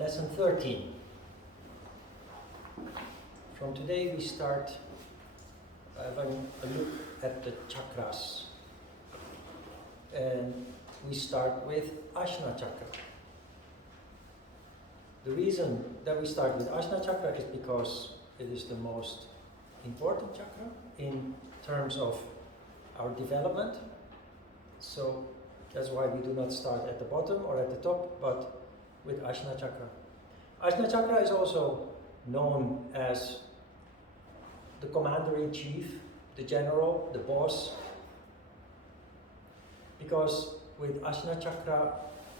Lesson 13. From today we start having a look at the chakras. And we start with Ajna Chakra. The reason that we start with Ajna Chakra is because it is the most important chakra in terms of our development. So that's why we do not start at the bottom or at the top, but with Ajna Chakra. Ajna Chakra is also known as the commander-in-chief, the general, the boss, because with Ajna Chakra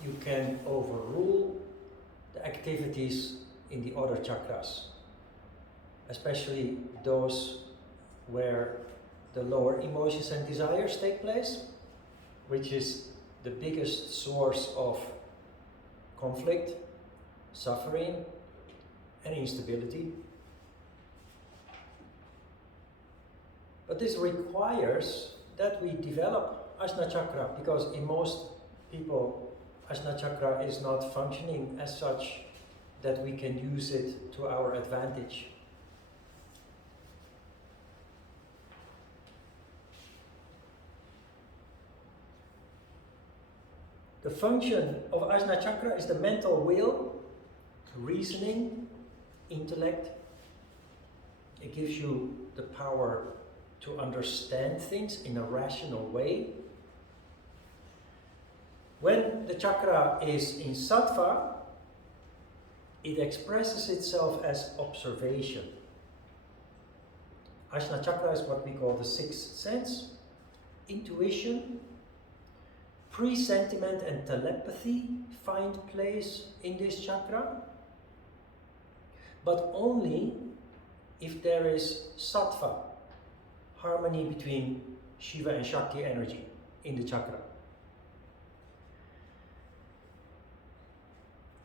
you can overrule the activities in the other chakras, especially those where the lower emotions and desires take place, which is the biggest source of conflict, suffering, and instability. But this requires that we develop Ajna Chakra, because in most people, Ajna Chakra is not functioning as such that we can use it to our advantage. The function of Ajna Chakra is the mental will, reasoning, intellect. It gives you the power to understand things in a rational way. When the chakra is in sattva, it expresses itself as observation. Ajna Chakra is what we call the sixth sense. Intuition, presentiment and telepathy find place in this chakra, but only if there is sattva, harmony between Shiva and Shakti energy in the chakra.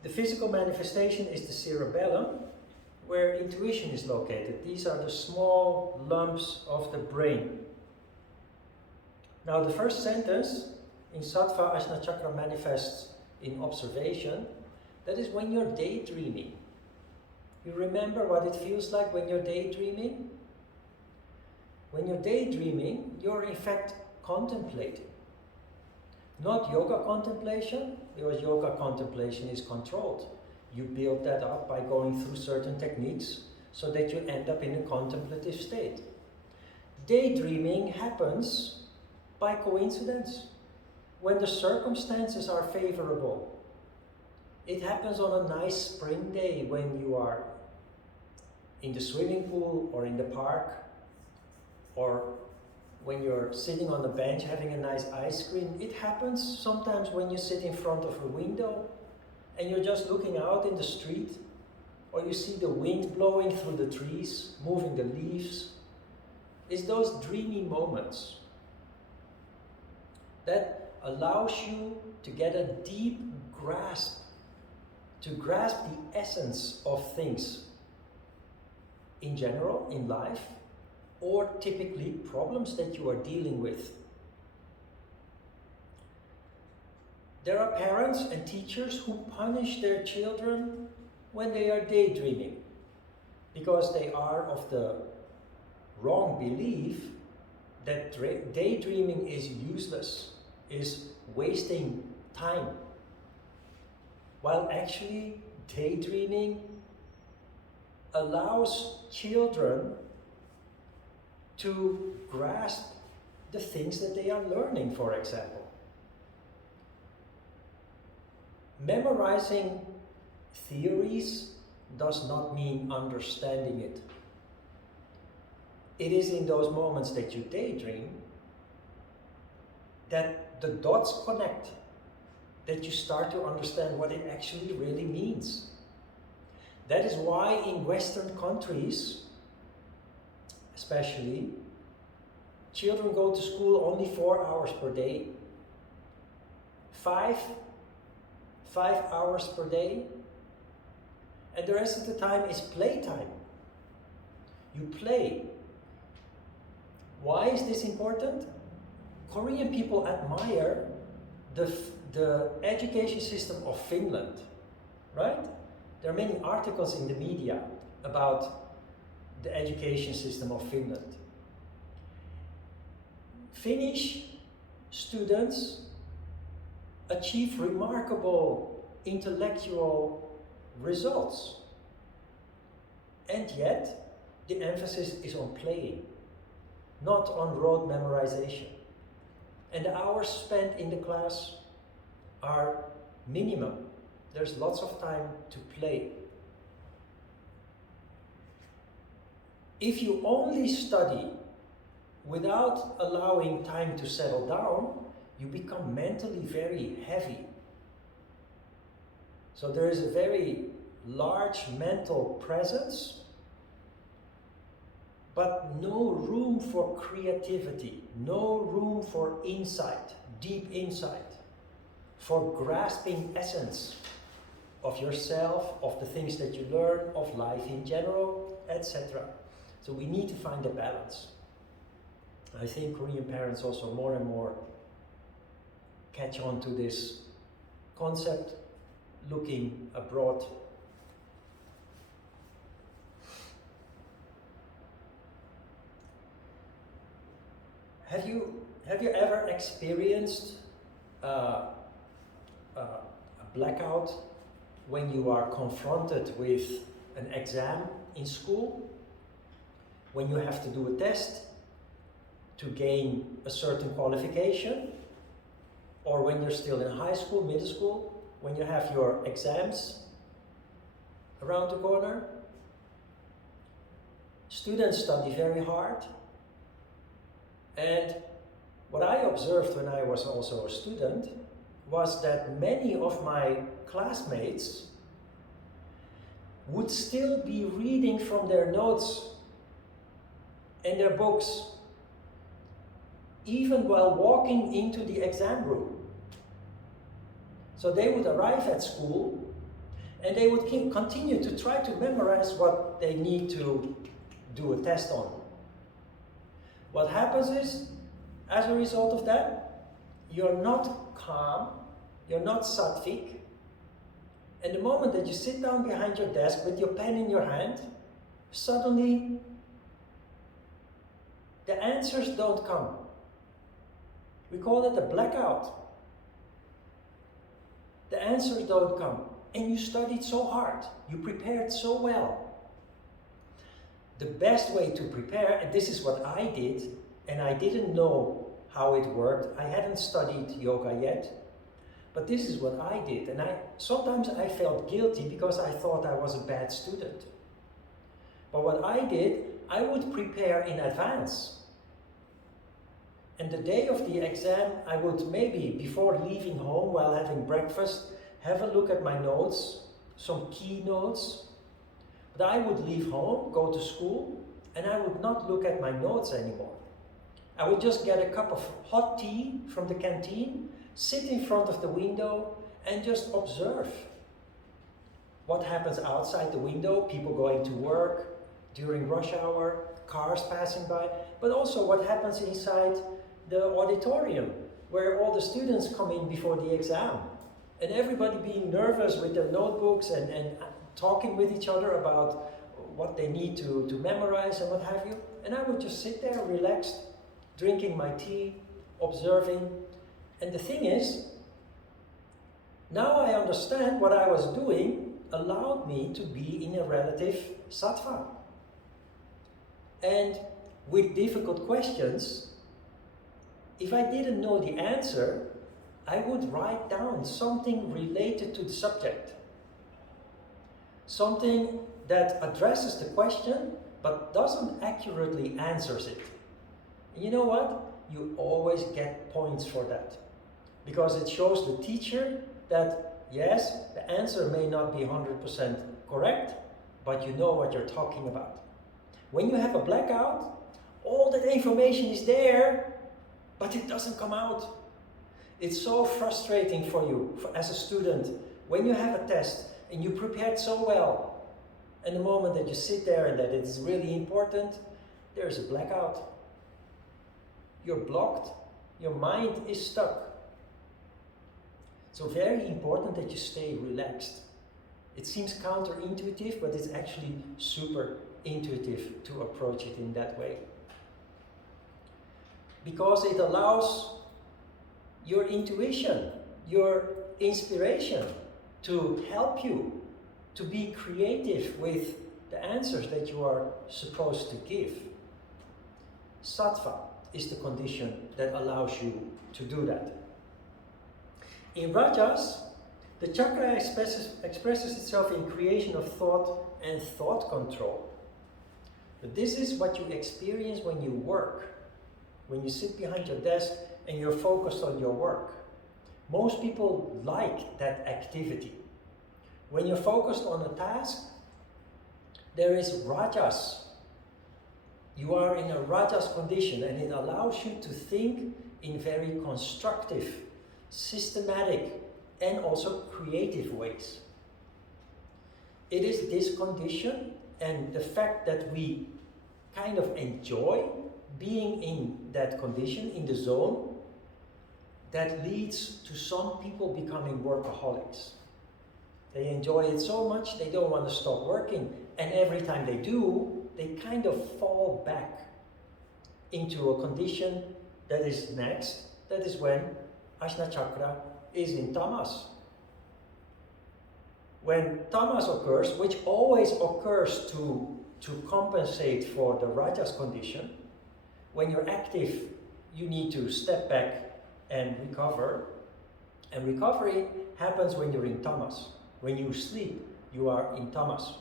The physical manifestation is the cerebellum, where intuition is located. These are the small lumps of the brain. Now the first sentence in Sattva Ajna Chakra manifests in observation. That is when you're daydreaming. You remember what it feels like when you're daydreaming? When you're daydreaming, you're in fact contemplating. Not yoga contemplation, because yoga contemplation is controlled. You build that up by going through certain techniques so that you end up in a contemplative state. Daydreaming happens by coincidence, when the circumstances are favorable. It happens on a nice spring day when you are in the swimming pool or in the park, or when you're sitting on the bench having a nice ice cream. It happens sometimes when you sit in front of a window and you're just looking out in the street, or you see the wind blowing through the trees, moving the leaves. It's those dreamy moments that allows you to get a deep grasp, to grasp the essence of things in general, in life, or typically problems that you are dealing with. There are parents and teachers who punish their children when they are daydreaming, because they are of the wrong belief that daydreaming is useless, is wasting time, while actually daydreaming allows children to grasp the things that they are learning, for example. Memorizing theories does not mean understanding it. It is in those moments that you daydream that the dots connect, that you start to understand what it actually really means. That is why in Western countries, especially, children go to school only 4 hours per day. 5 hours per day, and the rest of the time is playtime. You play. Why is this important? Korean people admire the education system of Finland, right? There are many articles in the media about the education system of Finland. Finnish students achieve remarkable intellectual results. And yet, the emphasis is on playing, not on rote memorization. And the hours spent in the class are minimum. There's lots of time to play. If you only study without allowing time to settle down, you become mentally very heavy. So there is a very large mental presence, but no room for creativity, no room for insight, deep insight, for grasping essence of yourself, of the things that you learn, of life in general, etc. So we need to find a balance. I think Korean parents also more and more catch on to this concept, looking abroad. Have you ever experienced a blackout when you are confronted with an exam in school? When you have to do a test to gain a certain qualification? Or when you're still in high school, middle school, when you have your exams around the corner? Students study very hard. And what I observed when I was also a student was that many of my classmates would still be reading from their notes and their books, even while walking into the exam room. So they would arrive at school and they would continue to try to memorize what they need to do a test on. What happens is, as a result of that, you're not calm, you're not sattvic, and the moment that you sit down behind your desk with your pen in your hand, suddenly the answers don't come. We call it a blackout. The answers don't come, and you studied so hard, you prepared so well. The best way to prepare, and this is what I did, and I didn't know how it worked. I hadn't studied yoga yet, but this is what I did. And sometimes I felt guilty because I thought I was a bad student. But what I did, I would prepare in advance. And the day of the exam, I would maybe, before leaving home while having breakfast, have a look at my notes, some key notes. But I would leave home, go to school, and I would not look at my notes anymore. I would just get a cup of hot tea from the canteen, sit in front of the window, and just observe what happens outside the window, people going to work during rush hour, cars passing by, but also what happens inside the auditorium, where all the students come in before the exam, and everybody being nervous with their notebooks and talking with each other about what they need to memorize and what have you. And I would just sit there relaxed, drinking my tea, observing. And the thing is, now I understand what I was doing allowed me to be in a relative sattva. And with difficult questions, if I didn't know the answer, I would write down something related to the subject. Something that addresses the question, but doesn't accurately answers it. And you know what? You always get points for that. Because it shows the teacher that, yes, the answer may not be 100% correct, but you know what you're talking about. When you have a blackout, all that information is there, but it doesn't come out. It's so frustrating for you as a student when you have a test and you prepared so well, and the moment that you sit there and that it's really important, there's a blackout. You're blocked. Your mind is stuck. So very important that you stay relaxed. It seems counterintuitive, but it's actually super intuitive to approach it in that way. Because it allows your intuition, your inspiration to help you to be creative with the answers that you are supposed to give. Sattva is the condition that allows you to do that. In Rajas, the chakra expresses itself in creation of thought and thought control. But this is what you experience when you work, when you sit behind your desk and you're focused on your work. Most people like that activity. When you're focused on a task, there is Rajas. You are in a Rajas condition, and it allows you to think in very constructive, systematic, and also creative ways. It is this condition and the fact that we kind of enjoy being in that condition, in the zone, that leads to some people becoming workaholics. They enjoy it so much they don't want to stop working, and every time they do, they kind of fall back into a condition that is next. That is when Ajna Chakra is in tamas. When tamas occurs, which always occurs to compensate for the rajas condition, when you're active, you need to step back and recover. And recovery happens when you're in tamas. When you sleep, you are in tamas.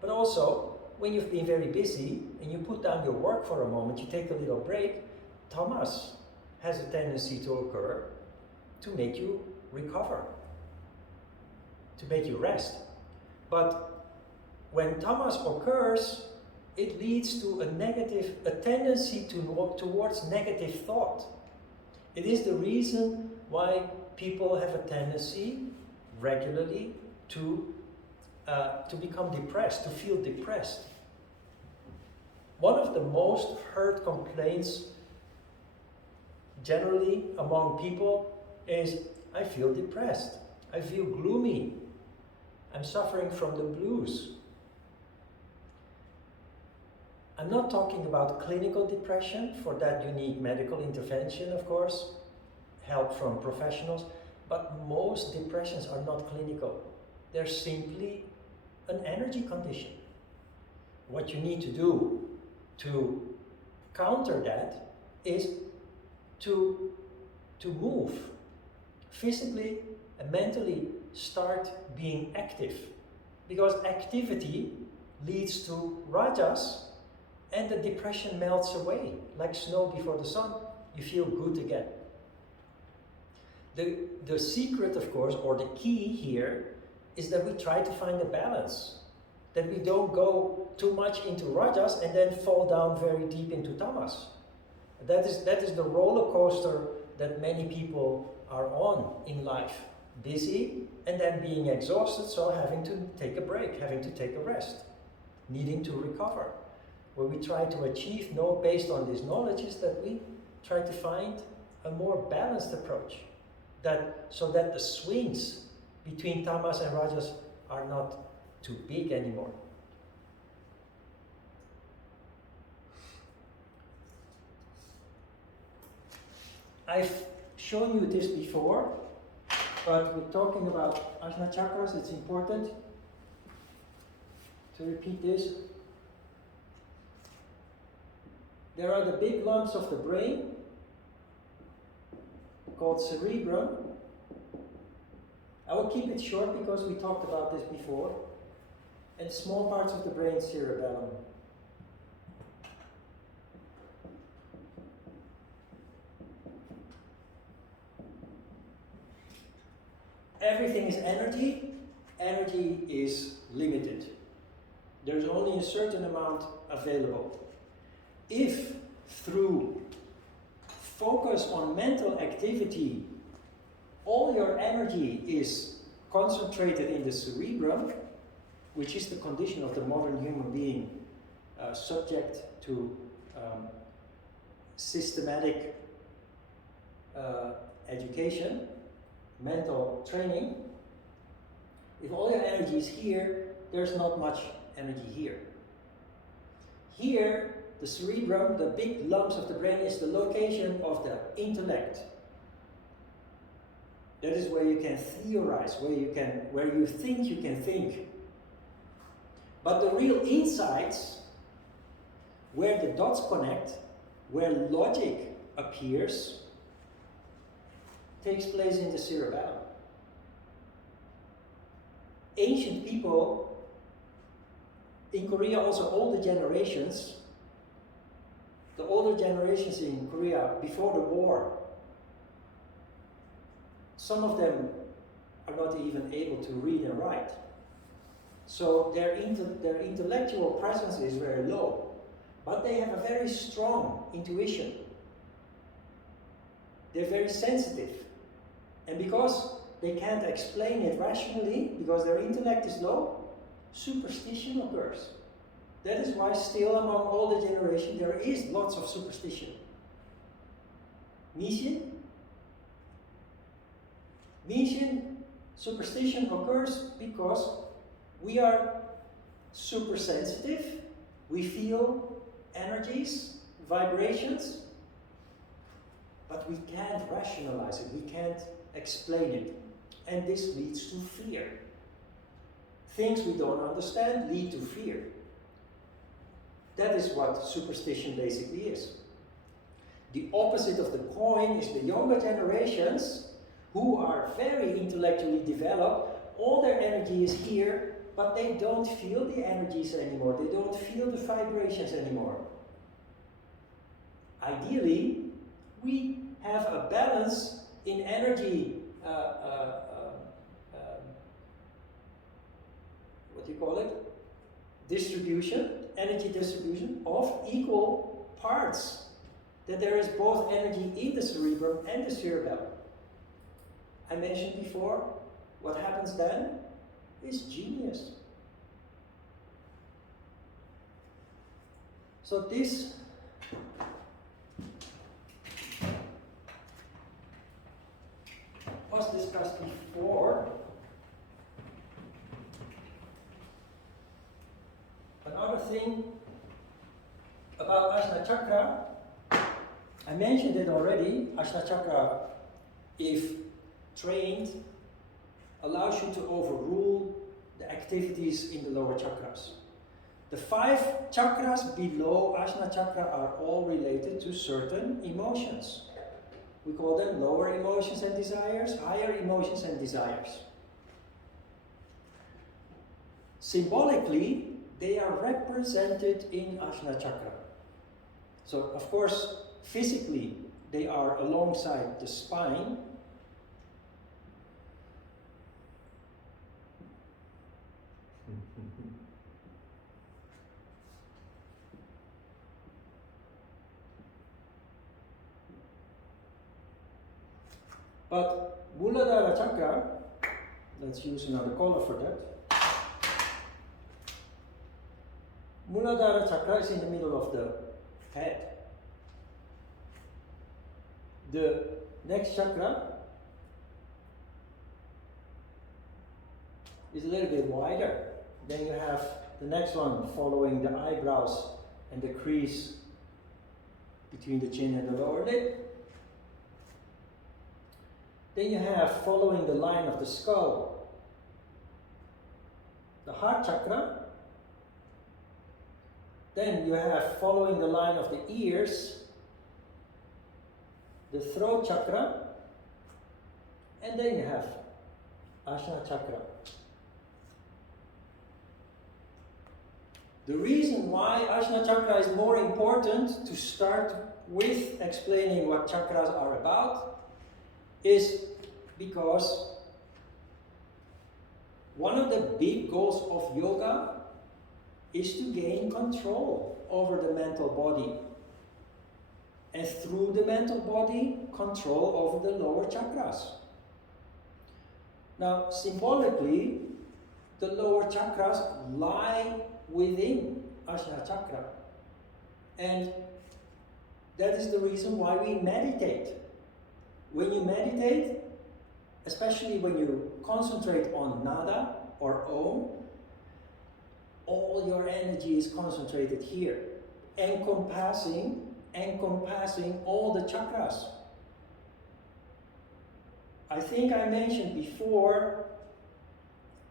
But also, when you've been very busy and you put down your work for a moment, you take a little break, tamas has a tendency to occur to make you recover, to make you rest. But when tamas occurs, it leads to a tendency towards negative thought. It is the reason why people have a tendency regularly to become depressed, to feel depressed. One of the most heard complaints generally among people is, I feel depressed, I feel gloomy, I'm suffering from the blues. I'm not talking about clinical depression. For that you need medical intervention, of course, help from professionals, but most depressions are not clinical. They're simply an energy condition. What you need to do to counter that is to move physically and mentally, start being active, because activity leads to rajas, and the depression melts away like snow before the sun. You feel good again. The secret, of course, or the key here, is that we try to find a balance, that we don't go too much into rajas and then fall down very deep into tamas. That is the roller coaster that many people are on in life. Busy and then being exhausted, so having to take a break, having to take a rest, needing to recover. What we try to achieve, based on this knowledge, is that we try to find a more balanced approach, so that the swings between tamas and rajas are not too big anymore. I've shown you this before, but we're talking about Ajna chakras. It's important to repeat this. There are the big lumps of the brain, called cerebrum. I will keep it short because we talked about this before. And small parts of the brain, cerebellum. Everything is energy. Energy is limited. There's only a certain amount available. If through focus on mental activity, all your energy is concentrated in the cerebrum, which is the condition of the modern human being, subject to systematic education, mental training. If all your energy is here, there's not much energy here. Here, the cerebrum, the big lumps of the brain, is the location of the intellect. That is where you can theorize, where you think you can think. But the real insights, where the dots connect, where logic appears, takes place in the cerebellum. Ancient people, in Korea also older generations, the older generations in Korea before the war, some of them are not even able to read and write. So their intellectual presence is very low, but they have a very strong intuition. They're very sensitive. And because they can't explain it rationally, because their intellect is low, superstition occurs. That is why still among all the generation there is lots of superstition. Mishin, superstition occurs because we are super sensitive, we feel energies, vibrations, but we can't rationalize it, we can't explain it. And this leads to fear. Things we don't understand lead to fear. That is what superstition basically is. The opposite of the coin is the younger generations who are very intellectually developed. All their energy is here, but they don't feel the energies anymore. They don't feel the vibrations anymore. Ideally, we have a balance in energy, what do you call it? Distribution, energy distribution of equal parts. That there is both energy in the cerebrum and the cerebellum. I mentioned before, what happens then is genius. So this was discussed before. Another thing about Ajna Chakra, I mentioned it already. Ajna Chakra, if trained, allows you to overrule the activities in the lower chakras. The 5 chakras below Ajna Chakra are all related to certain emotions. We call them lower emotions and desires, higher emotions and desires. Symbolically, they are represented in Ajna Chakra. So, of course, physically, they are alongside the spine. But Muladhara Chakra, let's use another color for that. Muladhara Chakra is in the middle of the head. The next chakra is a little bit wider. Then you have the next one following the eyebrows and the crease between the chin and the lower lip. Then you have following the line of the skull, the heart chakra. Then you have following the line of the ears, the throat chakra, and then you have Ajna Chakra. The reason why Ajna Chakra is more important to start with explaining what chakras are about is because one of the big goals of yoga is to gain control over the mental body. And through the mental body, control over the lower chakras. Now, symbolically, the lower chakras lie within Ajna Chakra. And that is the reason why we meditate. When you meditate, especially when you concentrate on nada or Om, all your energy is concentrated here, encompassing all the chakras. I think I mentioned before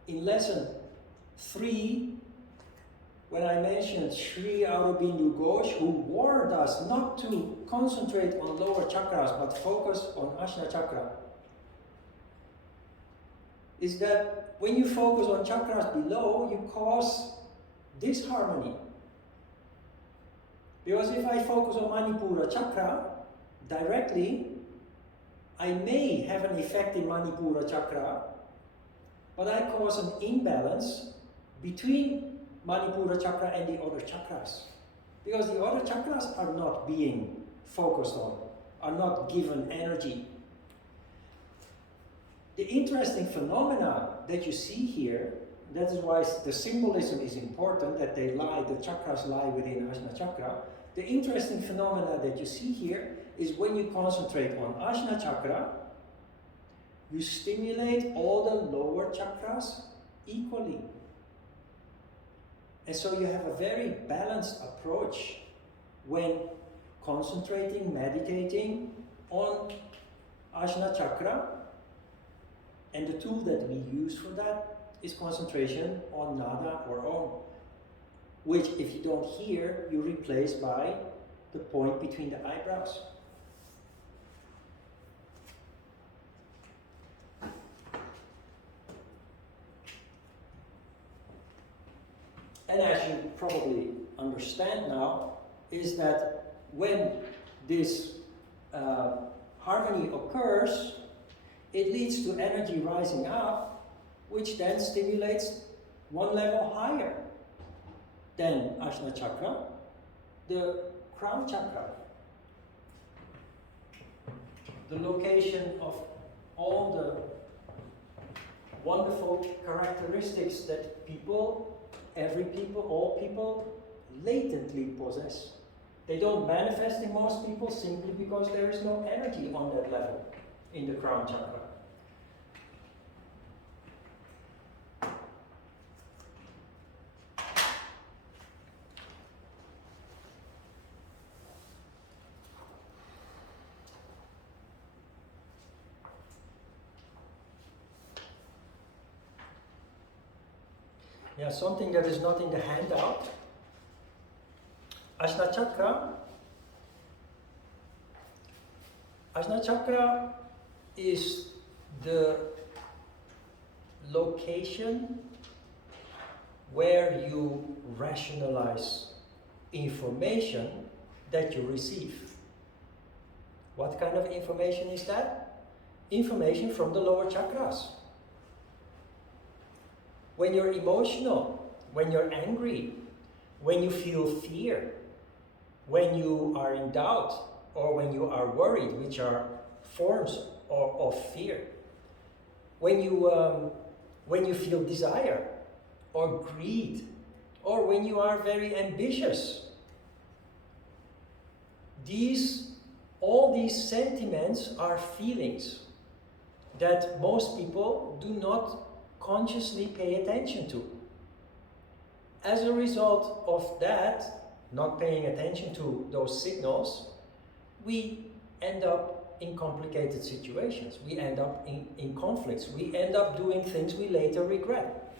in lesson 3, when I mentioned Sri Aurobindo Ghosh, who warned us not to concentrate on lower chakras but focus on Ajna Chakra, is that when you focus on chakras below, you cause disharmony. Because if I focus on Manipura Chakra directly, I may have an effect in Manipura Chakra, but I cause an imbalance between Manipura Chakra and the other chakras. Because the other chakras are not being focused on, are not given energy. The interesting phenomena that you see here, that is why the symbolism is important, that the chakras lie within Ajna Chakra. The interesting phenomena that you see here is when you concentrate on Ajna Chakra, you stimulate all the lower chakras equally. And so you have a very balanced approach when concentrating, meditating on Ajna Chakra. And the tool that we use for that is concentration on Nada or Om, which if you don't hear, you replace by the point between the eyebrows. And as you probably understand now, is that when this harmony occurs, it leads to energy rising up, which then stimulates one level higher than Ajna Chakra, the crown chakra. The location of all the wonderful characteristics that all people latently possess. They don't manifest in most people simply because there is no energy on that level in the crown chakra. Yeah, something that is not in the handout. Ajna Chakra is the location where you rationalize information that you receive. What kind of information is that? Information from the lower chakras. When you're emotional, when you're angry, when you feel fear, when you are in doubt, or when you are worried, which are forms of fear, when you feel desire, or greed, or when you are very ambitious, all these sentiments are feelings that most people do not consciously pay attention to. As a result of that, not paying attention to those signals, we end up in complicated situations. We end up in conflicts. We end up doing things we later regret.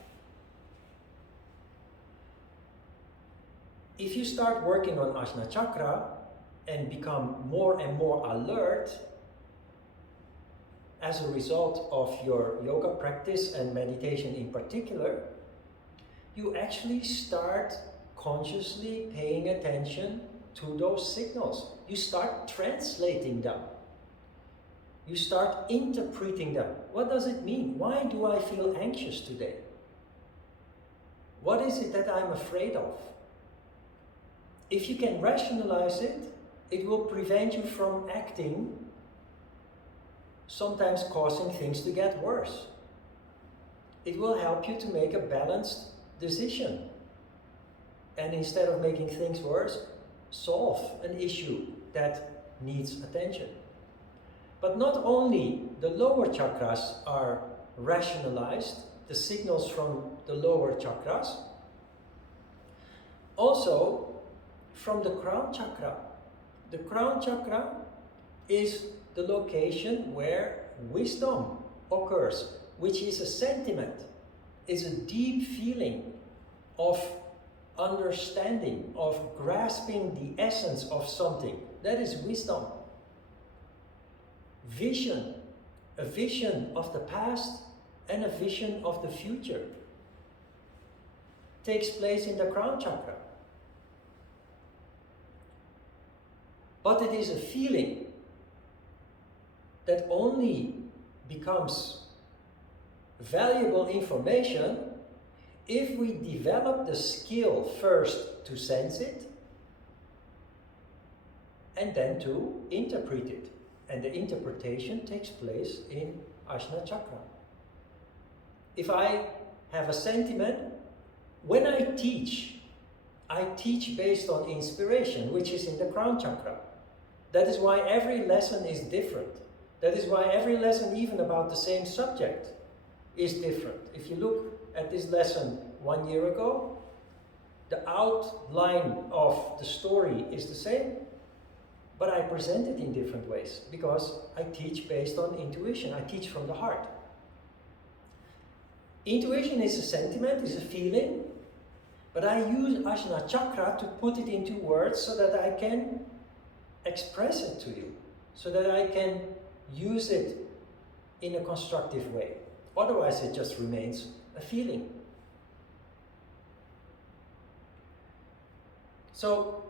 If you start working on Ajna Chakra and become more and more alert, as a result of your yoga practice and meditation in particular, you actually start consciously paying attention to those signals. You start translating them. You start interpreting them. What does it mean? Why do I feel anxious today? What is it that I'm afraid of? If you can rationalize it, it will prevent you from acting, sometimes causing things to get worse. It will help you to make a balanced decision. And instead of making things worse, solve an issue that needs attention. But not only the lower chakras are rationalized, the signals from the lower chakras. Also, from the crown chakra. The crown chakra is the location where wisdom occurs, which is a sentiment, is a deep feeling of understanding, of grasping the essence of something. That is wisdom. Vision, a vision of the past and a vision of the future, takes place in the crown chakra. But it is a feeling that only becomes valuable information if we develop the skill first to sense it and then to interpret it. And the interpretation takes place in Ajna Chakra. If I have a sentiment, when I teach based on inspiration, which is in the crown chakra. That is why every lesson is different. That is why every lesson, even about the same subject, is different. If you look at this lesson 1 year ago, the outline of the story is the same, but I present it in different ways because I teach based on intuition. I teach from the heart. Intuition is a sentiment, is a feeling, but I use Ajna Chakra to put it into words so that I can express it to you, so that I can use it in a constructive way. Otherwise, it just remains a feeling. So,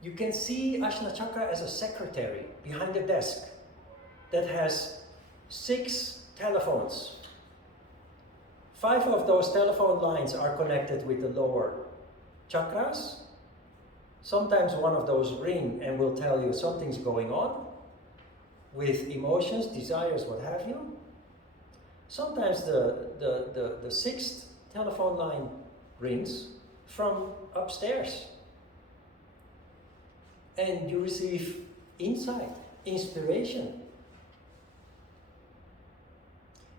you can see Ajna Chakra as a secretary behind the desk that has 6 telephones. 5 of those telephone lines are connected with the lower chakras. Sometimes one of those ring and will tell you something's going on with emotions, desires, what have you. Sometimes the 6th telephone line rings from upstairs. And you receive insight, inspiration.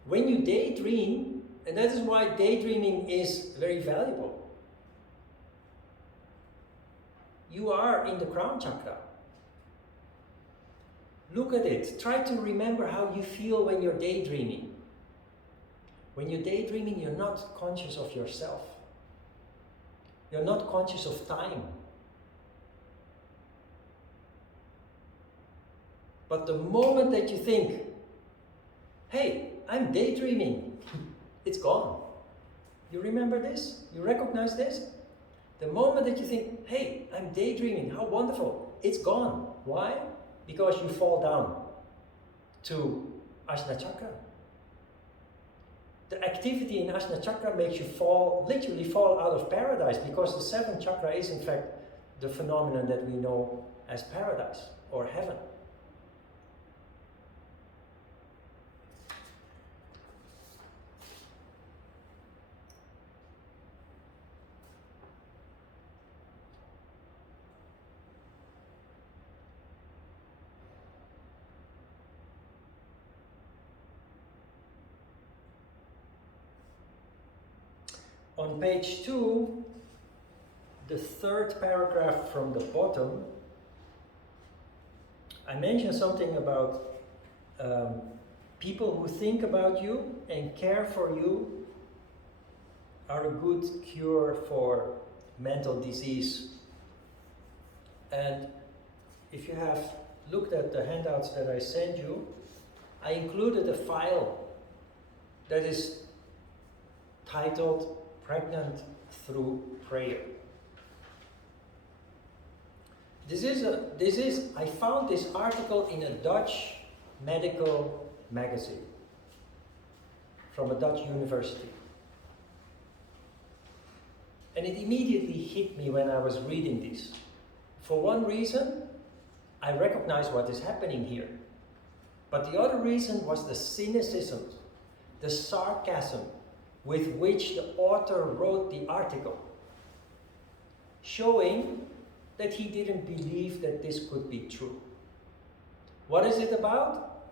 When you daydream, and that is why daydreaming is very valuable, you are in the crown chakra. Look at it. Try to remember how you feel when you're daydreaming. When you're daydreaming, you're not conscious of yourself. You're not conscious of time. But the moment that you think, hey, I'm daydreaming, it's gone. You remember this? You recognize this? The moment that you think, hey, I'm daydreaming, how wonderful, it's gone. Why? Because you fall down to Ajna Chakra. The activity in Ajna Chakra makes you literally fall out of paradise, because the 7th chakra is in fact the phenomenon that we know as paradise or heaven. On page 2, the 3rd paragraph from the bottom, I mentioned something about people who think about you and care for you are a good cure for mental disease. And if you have looked at the handouts that I sent you, I included a file that is titled Pregnant Through Prayer. I found this article in a Dutch medical magazine from a Dutch university. And it immediately hit me when I was reading this. For one reason, I recognize what is happening here. But the other reason was the cynicism, the sarcasm with which the author wrote the article, showing that he didn't believe that this could be true. What is it about?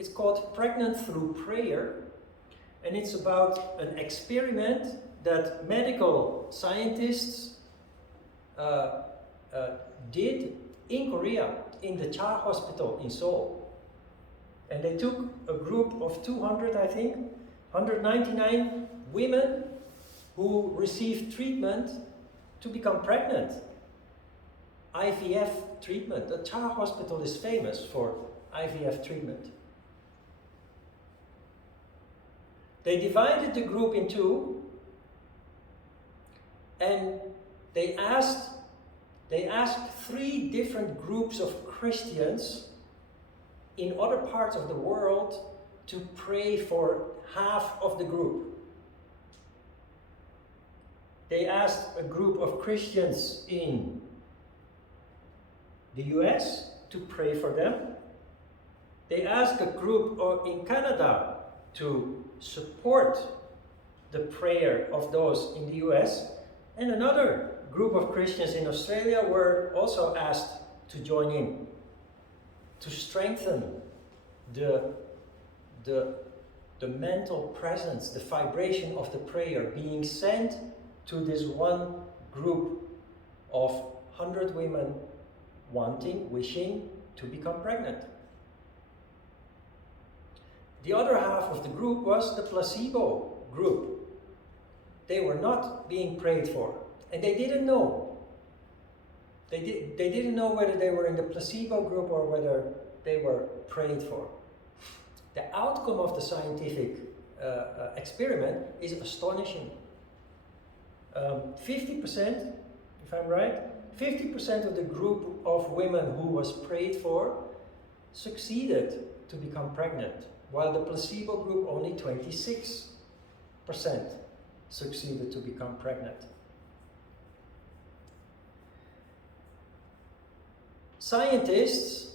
It's called Pregnant Through Prayer, And it's about an experiment that medical scientists did in Korea, in the Cha hospital in Seoul. And they took a group of 200, I think, 199 women who received treatment to become pregnant. IVF treatment. The Cha hospital is famous for IVF treatment. They divided the group in two, and they asked 3 different groups of Christians in other parts of the world to pray for half of the group. They asked a group of Christians in the US to pray for them. They asked a group in Canada to support the prayer of those in the US, and another group of Christians in Australia were also asked to join in to strengthen the mental presence, the vibration of the prayer being sent to this one group of 100 women wishing to become pregnant. The other half of the group was the placebo group. They were not being prayed for, and they didn't know. They didn't know whether they were in the placebo group or whether they were prayed for. The outcome of the scientific experiment is astonishing. 50%, if I'm right, 50% of the group of women who was prayed for succeeded to become pregnant, while the placebo group only 26% succeeded to become pregnant. Scientists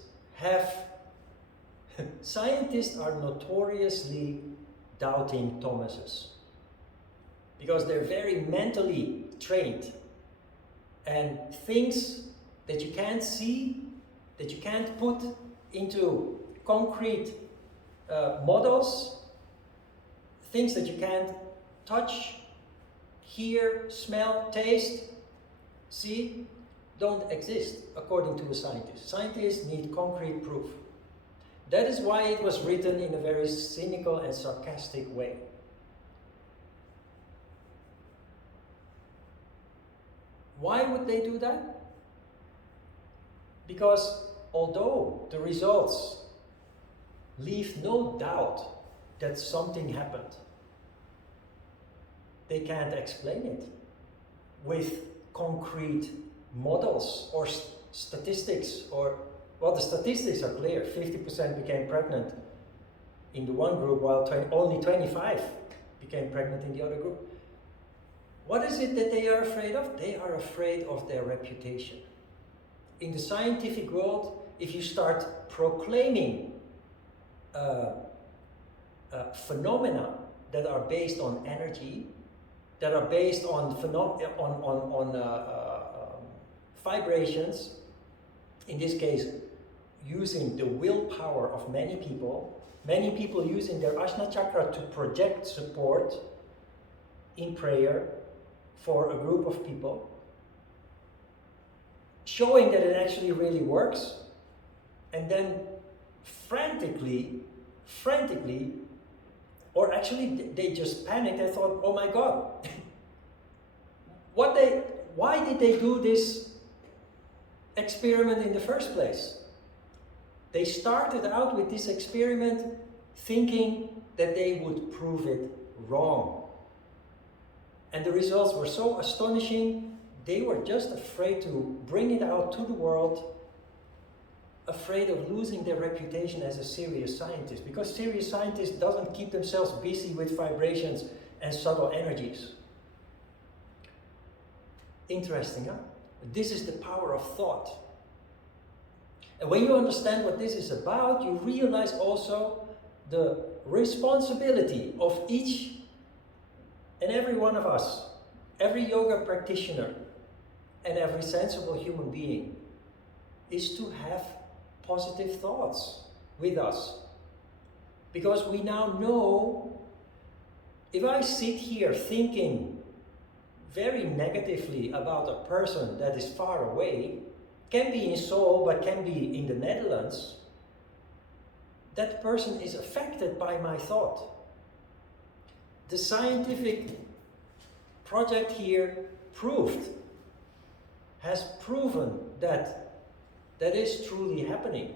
are notoriously doubting Thomases because they're very mentally trained, and things that you can't see, that you can't put into concrete models, things that you can't touch, hear, smell, taste, see, don't exist according to a scientist. Scientists need concrete proof. That is why it was written in a very cynical and sarcastic way. Why would they do that? Because although the results leave no doubt that something happened, they can't explain it with concrete models or statistics, or, well, the statistics are clear. 50% became pregnant in the one group, while only 25 became pregnant in the other group. What is it that they are afraid of? They are afraid of their reputation. In the scientific world, if you start proclaiming phenomena that are based on energy, that are based on vibrations, in this case using the willpower of many people using their Ajna Chakra to project support in prayer for a group of people, showing that it actually really works, and then frantically, or actually they just panicked and thought, oh my God, why did they do this experiment in the first place? They started out with this experiment thinking that they would prove it wrong. And the results were so astonishing, they were just afraid to bring it out to the world, afraid of losing their reputation as a serious scientist, because serious scientists doesn't keep themselves busy with vibrations and subtle energies. Interesting, huh? This is the power of thought. And when you understand what this is about, you realize also the responsibility of each and every one of us, every yoga practitioner and every sensible human being, is to have positive thoughts with us. Because we now know If I sit here thinking very negatively about a person that is far away, can be in Seoul but can be in the Netherlands, that person is affected by my thought. The scientific project here has proven that that is truly happening.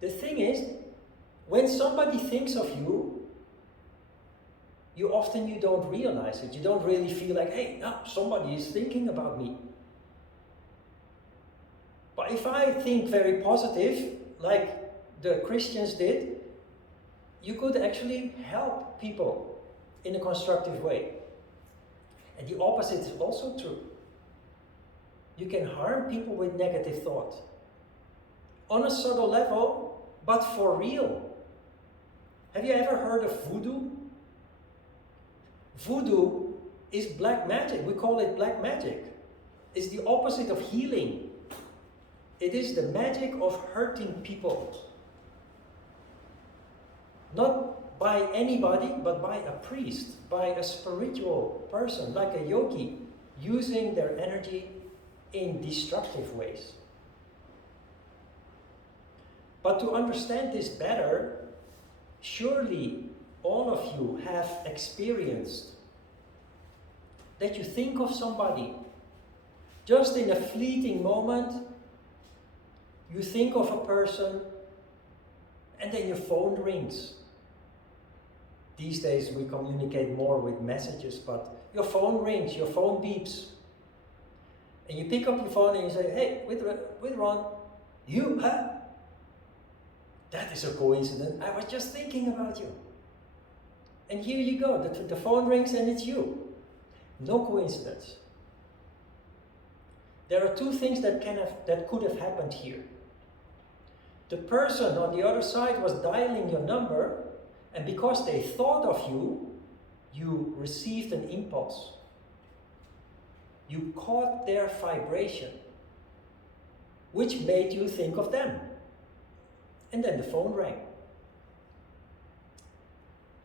The thing is, when somebody thinks of you, you don't realize it. You don't really feel like, hey, somebody is thinking about me. But if I think very positive, like the Christians did, you could actually help people in a constructive way. And the opposite is also true. You can harm people with negative thought. On a subtle level, but for real. Have you ever heard of voodoo? Voodoo is black magic. We call it black magic. It's the opposite of healing. It is the magic of hurting people. Not by anybody, but by a priest, by a spiritual person, like a yogi, using their energy in destructive ways. But to understand this better, surely all of you have experienced that you think of somebody, just in a fleeting moment, you think of a person, and then your phone rings. These days we communicate more with messages, but your phone rings, your phone beeps. And you pick up your phone and you say, hey, with Ron, you, huh? That is a coincidence. I was just thinking about you. And here you go, the phone rings and it's you. No coincidence. There are two things that could have happened here. The person on the other side was dialing your number, and because they thought of you, you received an impulse. You caught their vibration, which made you think of them. And then the phone rang.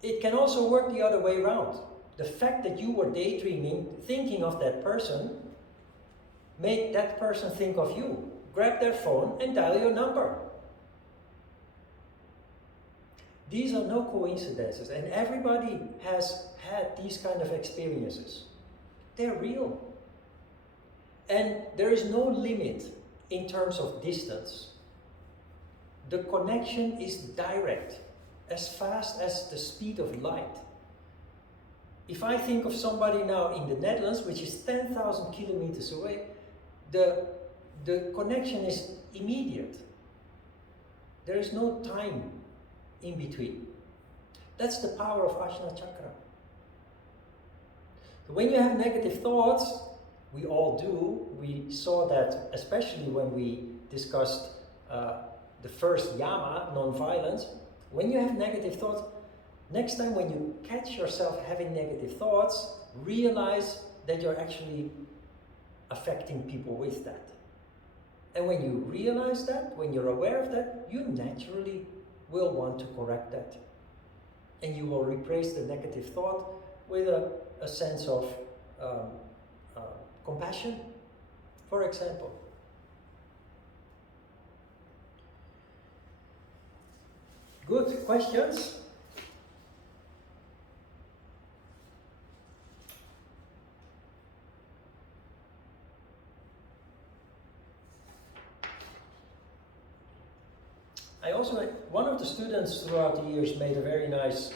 It can also work the other way around. The fact that you were daydreaming, thinking of that person, made that person think of you. Grab their phone and dial your number. These are no coincidences, and everybody has had these kind of experiences. They're real. And there is no limit in terms of distance. The connection is direct, as fast as the speed of light. If I think of somebody now in the Netherlands, which is 10,000 kilometers away, the connection is immediate. There is no time in between. That's the power of Ajna Chakra. When you have negative thoughts, we all do. We saw that especially when we discussed the first yama, non-violence. When you have negative thoughts, next time when you catch yourself having negative thoughts, realize that you're actually affecting people with that. And when you realize that, when you're aware of that, you naturally will want to correct that. And you will replace the negative thought with a sense of compassion, for example. Good questions? I also, one of the students throughout the years made a very nice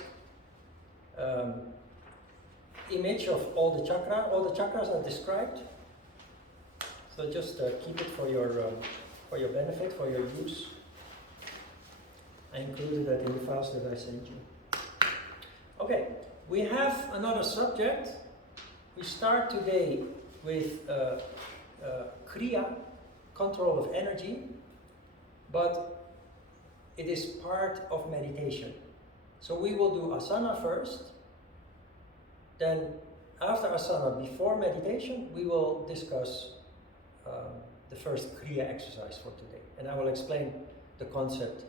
image of all the chakra. All the chakras are described. So just keep it for your benefit, for your use. I included that in the files that I sent you. Okay, we have another subject. We start today with Kriya, control of energy, but it is part of meditation. So we will do asana first, then after asana, before meditation, we will discuss the first Kriya exercise for today. And I will explain the concept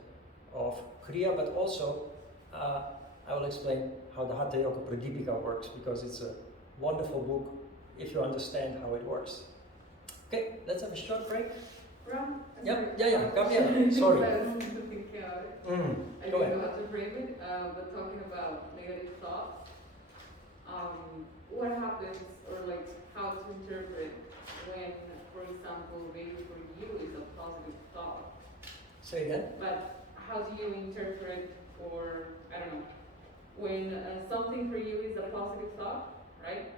of Kriya, but also I will explain how the Hatha Yoga Pradipika works, because it's a wonderful book if you understand how it works. Okay, let's have a short break. Ram? Yeah, Gabriela, sorry. I don't need to think about it. I Go don't ahead. know how to frame it, but talking about negative thoughts, what happens, or like how to interpret when, for example, maybe for you is a positive thought, Say again. but how do you interpret, or I don't know, when something for you is a positive thought, right?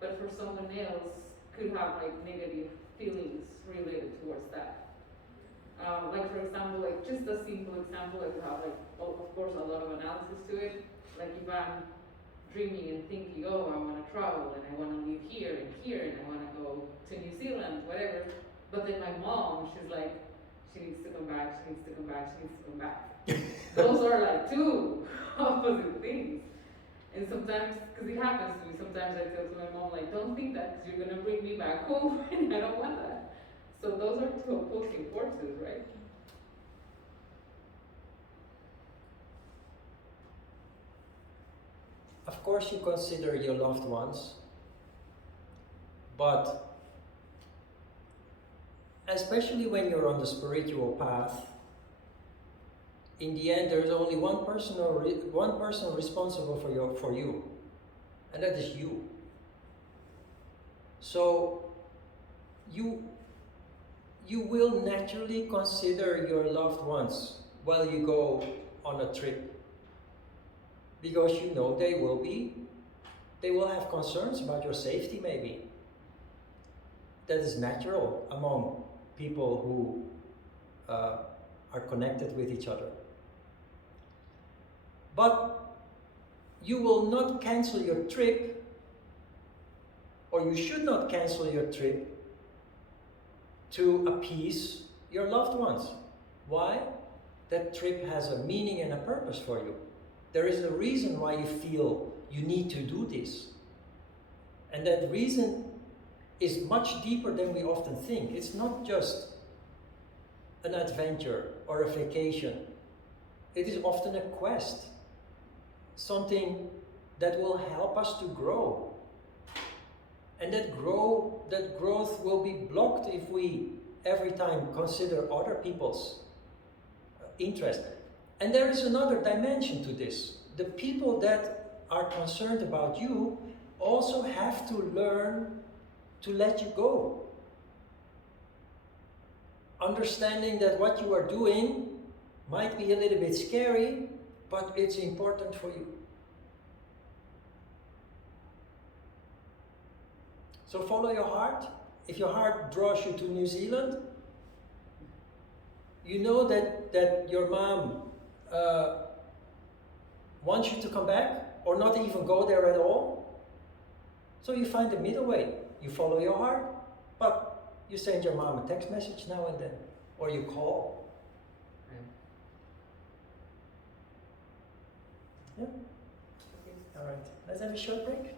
But for someone else could have like negative feelings related towards that. Like for example, like just a simple example, like we have like, of course, a lot of analysis to it. Like if I'm dreaming and thinking, oh, I want to travel and I want to live here and I want to go to New Zealand, whatever. But then my mom, she's like, she needs to come back, she needs to come back, she needs to come back. Those are like two opposite things. And sometimes, because it happens to me, sometimes I tell to my mom, like, don't think that, because you're going to bring me back home, and I don't want that. So those are two opposing forces, right? Of course you consider your loved ones, but especially when you're on the spiritual path, in the end there's only one person responsible for you, and that is you. So you will naturally consider your loved ones while you go on a trip, because you know they will have concerns about your safety maybe. That is natural among people who are connected with each other. But you will not cancel your trip, or you should not cancel your trip to appease your loved ones. Why? That trip has a meaning and a purpose for you. There is a reason why you feel you need to do this. And that reason is much deeper than we often think. It's not just an adventure or a vacation. It is often a quest. Something that will help us to grow. And that growth will be blocked if we every time consider other people's interest. And there is another dimension to this. The people that are concerned about you also have to learn to let you go. Understanding that what you are doing might be a little bit scary, but it's important for you. So follow your heart. If your heart draws you to New Zealand, you know that your mom wants you to come back, or not even go there at all. So you find the middle way. You follow your heart, but you send your mom a text message now and then, or you call. Yeah? Okay. All right. Let's have a short break.